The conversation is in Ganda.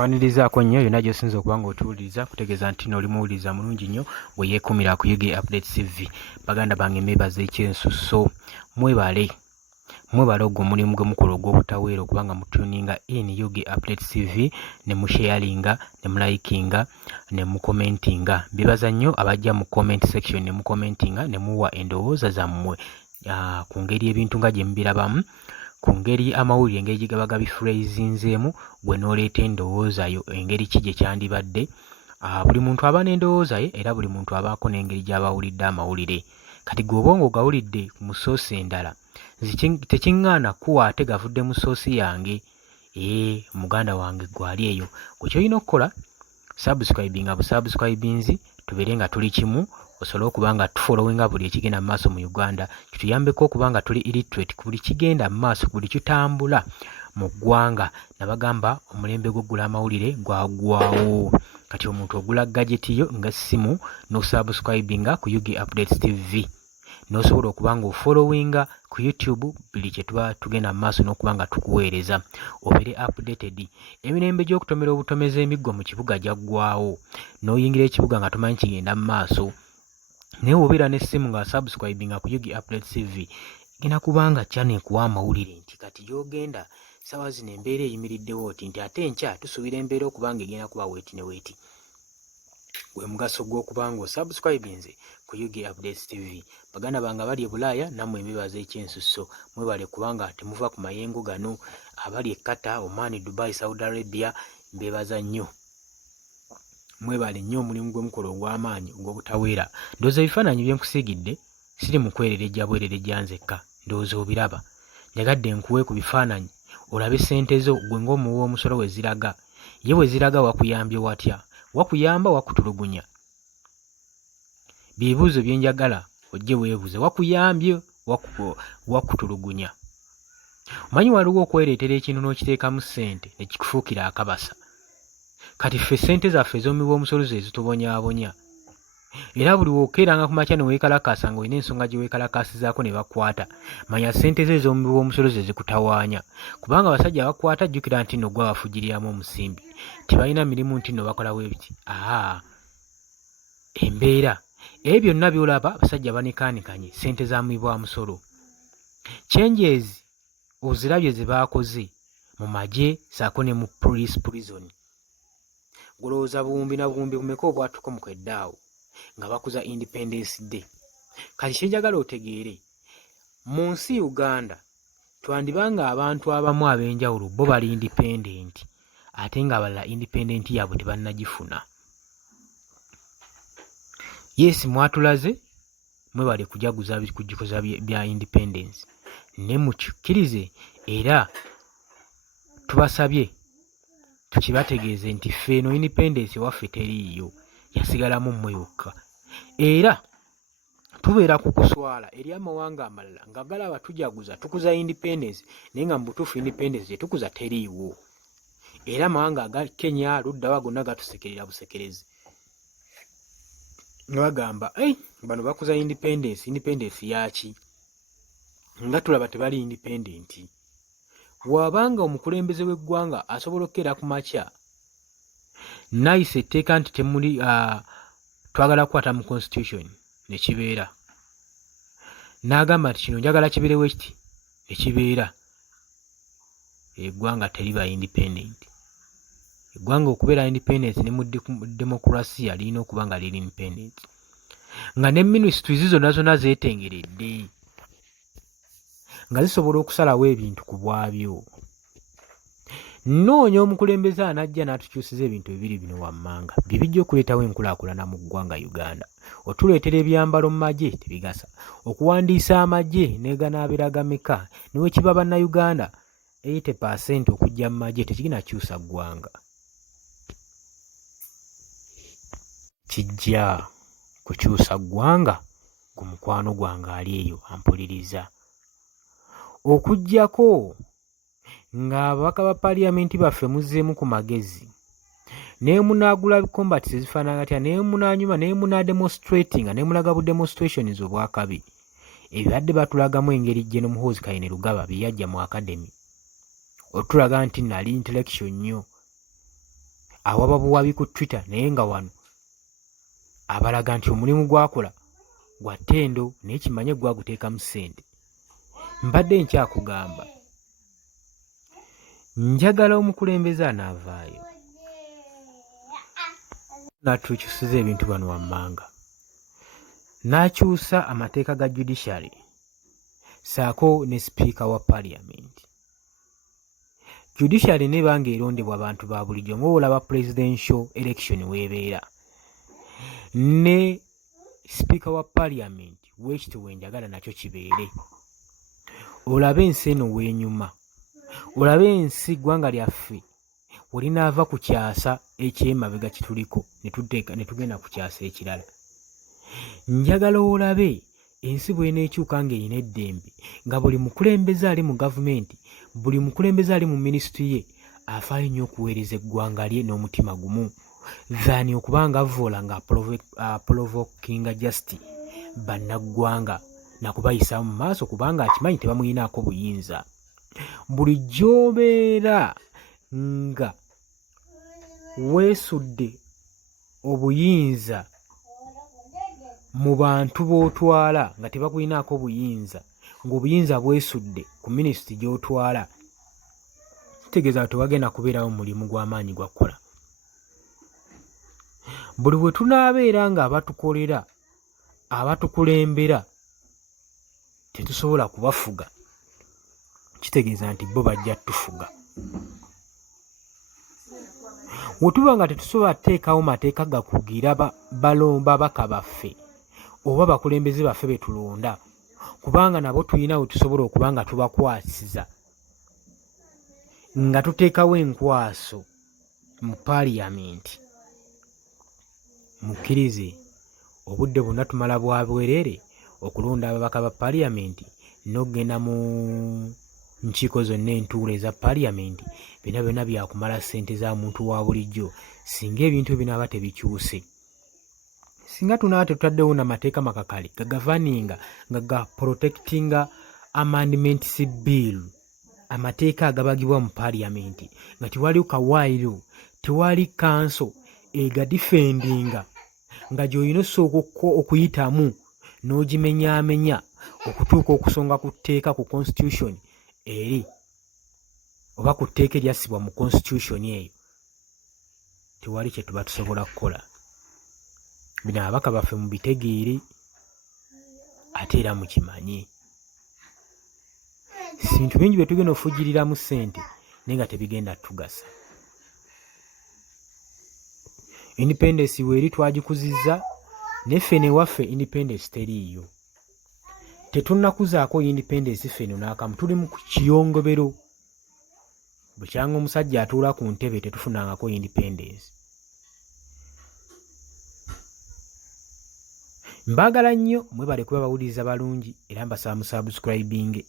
nkwanirizaako nnyo yonna gy'osinza okuba ng'otuwuliriza kutegeeza nti oli muwuliriza mulungi nnyo bwe yeekumira ku UG Update TV. Baganda bange mwebaza ekyensuso, mwebale ogwo omulimu gwe mukola ogw'obutaweera okubanga mutuninga in UG Update TV ne musharinga ne mulayikinga ne mukomentinga. Mbebaza nnyo abajja mu comment section ne mukomentinga ne muwa endowooza zammwe ku ngeri ebintu nga gye mubirabamu, ku ngeri amawulire engeri gye gaba gabifurayizinzeemu gwe n'oleeta endowooza yo engeri ki gye kyandibadde. Buli muntu aba n'endowooza ye era buli muntu abaako n'engeri gy'abawulidde amawulire. Kati gwe nga ogawulidde mu soosi endala tekiŋŋaana kuwa ate gavudde mu soosi yange. Muganda wange gwali eyo gwe kyolina okukola subscribinga busubscribinzi tubeere nga tuli kimu, osobola okuba nga tufollowinga buli ekigenda mu maaso mu Uganda, kituyambeko okuba nga tuli illiterate ku buli kigenda mu maaso, ku buli kitambula mu ggwanga. Nabagamba omulembe gw'oggula amawulire gwagwawo. Kati omuntu ogula gadgeti yo ng'essimu n'osubscribinga ku UG Updates TV, n'osobola okuba nga ofollowinga ku YouTube buli kye tuba tugenda mu maaso n'okuba nga tukuweereza obeere updated. Emirembe gy'okutomera obutomeza emiggo mu kibuga gyaggwawo, n'oyingira ekibuga nga tomanyi kigenda mu maaso. Naye obeera n'essimu nga subscribinga ku UG Updates TV genda kubanga channel ekuwa amawulire nti kati gy'ogenda sawa zino embeera eyimiriddewo oti nti ate enkya tusuubira embeera okubanga egenda kuba weeti ne weeti. Gwe mugaso gw'okuba nga osubscribinze ku UG Updates TV. Baganda bange abali e Bulaaya nammwe mbebaza ekyensuso, mwebale kubanga temuva ku mayengo gano. Abali e Qatar, Oman, Dubai, Saudi Arabia mbebaza nnyo. Mwebale nnyo omulimu gwe mukola ogw'amaanyi ogw'obutaweera. Ndowooza ebifaananyi bye nkusiigidde siri mu kwererejja bwererejja nzekka, ndowooza obiraba. Njagadde nkuwe ku bifaananyi olabe ssente zo gwe ng'omuwi w'omusolo we ziraga. Ye bwe ziraga wakuyambye watya? Wakuyamba wakutulugunya? Bibuuzo bye njagala ojje weebuuze. Wakuyambye wakutulugunya? Omanyi waliwo okwereetera ekintu n'okiteekamu ssente ne kikufuukira akabasa. Kati ffe ssente zaffe ez'omuwi w'omusolo ze zitubonyaabonya. Era buli wokeeranga ku makya ne weekalakaasa ng'olina ensonga gye weekalakaasizaako ne bakwata, manya ssente ze ez'omuwi w'omusolo ze zikutawaanya. Kubanga abasajja abakwata jjukira nti nno gwe abafugiriramu omusimbi. Tebalina mirimu nti nno bakolawo ebiti. Embeera ebyo byonna by'olaba abasajja banikaanikanye ssente za muwi bwa musolo. Changes ozirabye ze baakoze mu magye saako ne mu prison. Golowooza buwumbi na buwumbi bumeka obwatuko mu kweddaawo nga bakuza Independence Day. Kati kye njagala otegeere, mu nsi Uganda twandibanga abantu abamu ab'enjawulo bo bali independent ate nga abalala independent yaabwe tebannagifuna. Yes, mwatulaze mwebale kujaguza kujjukuza bya independence, ne mukikkirize era tubasabye tukibategeeze nti ffe eno independence waffe teriiyo, yasigalamu mmwe yokka. Era tubeera ku kuswala eri amawanga amalala nga galaba tujaguza tukuza independence naye nga mu butuufu independence gye tukuza teriiwo. Era amawanga aga Kenya luddawa gonna gatusekerera busekerezi nga bagamba bano bakuza independence yaki? Nga tulaba tebali independent. Bw'abanga omukulembeze w'eggwanga asobola okkeera ku makya nayise etteeka nti temuli twagala kukwata mu constitution ne kibeera, n'agamba nti kino njagala kibeerewo kiti ne kibeera, eggwanga teriba independent. Eggwanga okubeera independent ne mu demokurasiya lirina okuba nga liri independent, nga ne ministries zonna zeetengeredde, nga zisobola okusalawo ebintu ku bwabyo. Noonya omukulembeze anajja n'atukyusiza ebintu bibiri bino wammanga bye bijja okuleetawo enkulaakulana mu ggwanga Uganda. Otuleetera ebyambalo mu magye tebigasa, okuwandiisa amagye neeganaabeera gameka, niwe kiba bannayuganda 80% okujja mu magye tekigenda kyusa ggwanga. Kijja kukyusa ggwanga ku mukwano gwange ali eyo ampuliriza. Okuggyako ng'ababaka ba paliamenti baffe muzzeemu ku magezi, naye munaagula combat ezifaanana atya, naye munaanyuma, naye munaademonstratinga, naye mulaga bu demonstrations obwakabi. Ebibadde batulagamu engeri gye n'omuhoozi Kayine Lugaba bye yajja mu academy, otulaga nti nali intellectual nnyo. awaba buwabi ku Twitter naye nga wano abalaga nti omulimu gwakola gwa ttendo naye kimanye gwaguteekamu ssente. Mbadde nkyakugamba njagala omukulembeze anaavaayo n'atukyusiza ebintu bano wammanga, n'akyusa amateeka ga judiciary saako ne sipiika wa parliament. Judiciary nebanga erondebwa abantu ba bulijjo ng'olaba presidential election weebeera, ne sipiika wa parliament weekitiibwa njagala nakyo kibeere. Olabe ensi eno w'enyuma, olabe ensi ggwanga lyaffe we linaava ku kyasa eky'emabega kituliko ne tugenda ku kyasa ekirala. Njagala olabe ensi bw'eneekyuka ng'erina eddembe, nga buli mukulembeze ali mu gavumenti, buli mukulembeze ali mu minisitule ye afaayo nnyo okuweereza eggwanga lye n'omutima gumu than okubanga avoola nga provokinga just bannaggwanga nakubayisa mu maaso kubanga akimanyi tebamuyinaako buyinza. Bulijjo obeera nga weesudde obuyinza mu bantu b'otwala nga tebakuyinaako buyinza, ng'obuyinza bwesudde ku minisitiri gy'otwala, kitegeeza tewagenda kubeerawo mulimu gw'amaanyi gwakkola. Buli bwe tunaabeera nga abatukolera, abatukulembera tetusobola kubafuga, kitegeeza nti bo bajja tufuga. Bwe tuba nga tetusobola kuteekawo mateeka gakugira babaka baffe oba bakulembeze baffe be tulonda, kubanga nabo tulina we tusobola okuba nga tubakwasiza, nga tuteekawo enkwaso mu parliament. Mukkirize obudde bwonna tumala bwa bwerere okulonda ababaka ba parliament n'okugenda mu nkiiko zonna entuulo eza parliament, byonna byakumala ssente za muntu wa bulijjo singa ebintu binaaba tebikyuse. Singa tunaaba tetutaddewo n'amateeka makakali gagavaninga nga ga protectinga amendments bill, amateeka agabagibwa mu parliament nga tewali kawaayiro, tewali kanso egadifendinga, nga gy'olina osooka okuyitamu n'ogimenyaamenya okutuuka okusonga ku tteeka ku constitution eri oba ku tteeka eryassibwa mu constitution eyo, tewali kye tuba tusobola kukola. Bino ababaka baffe mu bitegeere ate era mukimanye. Bintu bingi bye tugenda ofujjiriramu ssente naye nga tebigenda tugasa. Independence weeri twagikuzizza, neffe newaffe independence teriiyo. Tetunnakuzaako independence ffeno n'akamu, tuli mu kiyongobero. Bukyanga omusajja atuula ku ntebe tetufunangako independence. Mbaagala nnyo, mwebale kuba bawuliriza balungi era mbasaba musubscribing.